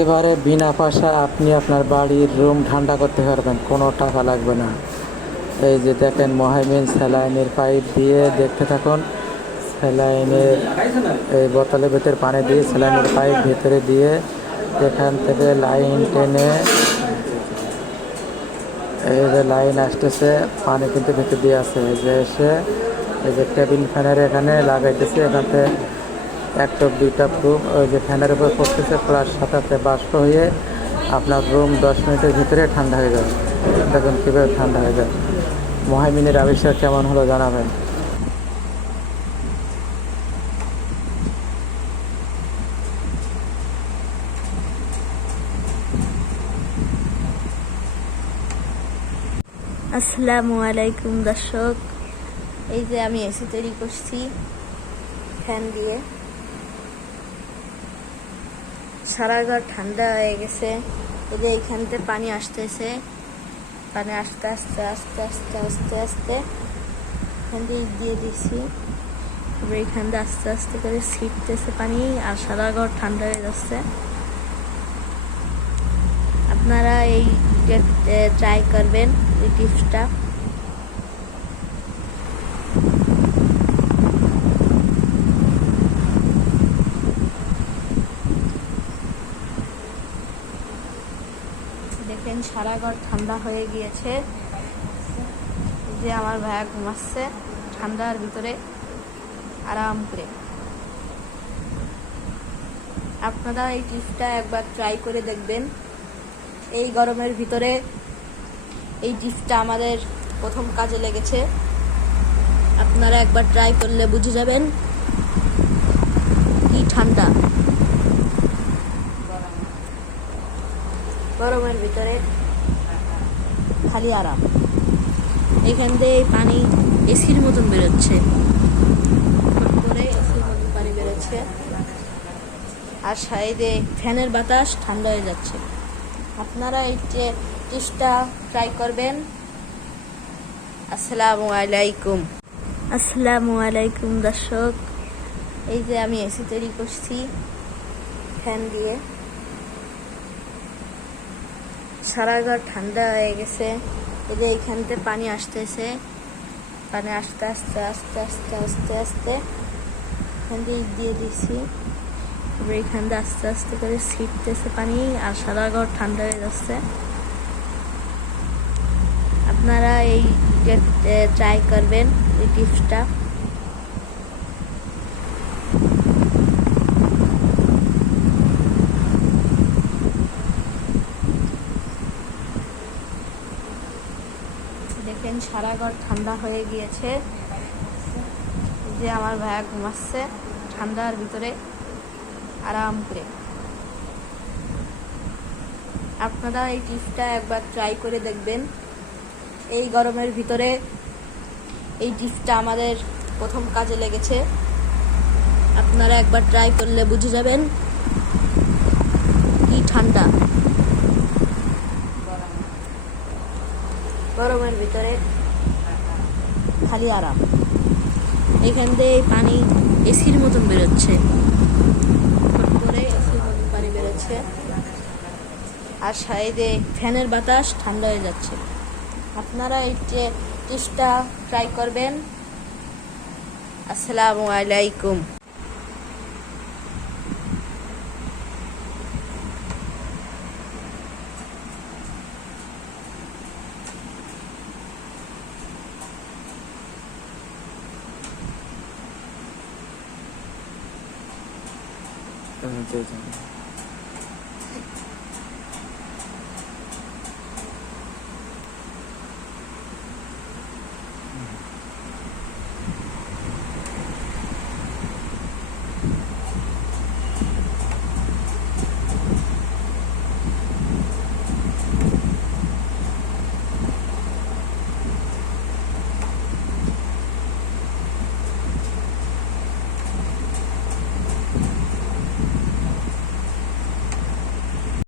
একেবারে বিনা পয়সা আপনি আপনার বাড়ির রুম ঠান্ডা করতে পারবেন, কোনো টাকা লাগবে না। এই যে দেখেন মহাইমিন স্যালাইনের পাইপ দিয়ে দেখতে থাকুন। স্যালাইনের এই বোতলের ভেতর পানি দিয়ে স্যালাইনের পাইপ ভেতরে দিয়ে এখান থেকে লাইন টেনে এই যে লাইন আসতেছে, পানি কিন্তু ভেতর দিয়ে আছে। এই যে এসে এই যে টেবিল ফ্যানের এখানে লাগাইতেছে, এখানে একটা দুইটা রুম ওই যে ফ্যানের উপর পড়তেছে প্লাস সাথে বাষ্প হয়ে আপনার রুম দশ মিনিটের ভিতরে ঠান্ডা হয়ে যাবে। দেখুন কীভাবে ঠান্ডা হয়ে যায়। মহামিনের আবিষ্কার কেমন হলো জানাবেন। আসসালামু আলাইকুম দর্শক। এই যে আমি এসি তৈরি করছি ফ্যান দিয়ে। সারা ঘর ঠান্ডা হয়ে গেছে। এই যে এইখান থেকে পানি আসতেছে। পানি আস্তে আস্তে আস্তে আস্তে আস্তে আস্তে এখান দিয়ে দিয়ে দিছি। তারপরে এখান দিয়ে আস্তে আস্তে করে ছিটতেছে পানি আর সারা ঘর ঠান্ডা হয়ে যাচ্ছে। আপনারা এই ট্রাই করবেন এই টিপসটা দেখেন, সারা ঘর ঠান্ডা হয়ে গিয়েছে। যে আমার ভাইয়া ঘুমাচ্ছে, ঠান্ডার ভিতরে আরাম করে। আপনারা এই টিপসটা একবার ট্রাই করে দেখবেন। এই গরমের ভিতরে এই টিপসটা আমাদের প্রথম কাজে লেগেছে। আপনারা একবার ট্রাই করলে বুঝে যাবেন কি ঠান্ডা গরমের ভিতরে খালি আরাম। এখান দিয়ে পানি এসির মতন বেরোচ্ছে। করে এসির মতন পানি বেরোচ্ছে। আর সাইডে ফ্যানের বাতাস ঠান্ডা হয়ে যাচ্ছে। আপনারা এই যে টিপসটা ট্রাই করবেন। আসসালামু আলাইকুম। আসসালামু আলাইকুম দর্শক। এই যে আমি এসি তৈরি করছি ফ্যান দিয়ে। সারা ঘর ঠান্ডা হয়ে গেছে। এই যে এইখান থেকে পানি আসতেছে। পানি আস্তে আস্তে আস্তে আস্তে আস্তে আস্তে এখান দিয়ে দিয়ে দিছি। তারপরে এখান দিয়ে আস্তে আস্তে করে ছিটতেছে পানি আর সারা ঘর ঠান্ডা হয়ে যাচ্ছে। আপনারা এই ট্রাই করবেন এই টিপসটা দেখেন সারা ঘর ঠান্ডা হয়ে গিয়েছে। যে আমার ভাইয়া ঘুমাচ্ছে, ঠান্ডার ভিতরে আরাম করে। আপনারা এই টিপসটা একবার ট্রাই করে দেখবেন। এই গরমের ভিতরে এই টিপসটা আমাদের প্রথম কাজে লেগেছে। আপনারা একবার ট্রাই করলে বুঝে যাবেন কি ঠান্ডা। গরমের ভিতরে খালি আরাম। এখান দিয়ে পানি এসির মতন বেরোচ্ছে। এসির মতন পানি বেরোচ্ছে। আর সাইডে ফ্যানের বাতাস ঠান্ডা হয়ে যাচ্ছে। আপনারা এই টিপসটা ট্রাই করবেন। আসসালামু আলাইকুম। 嗯，对这。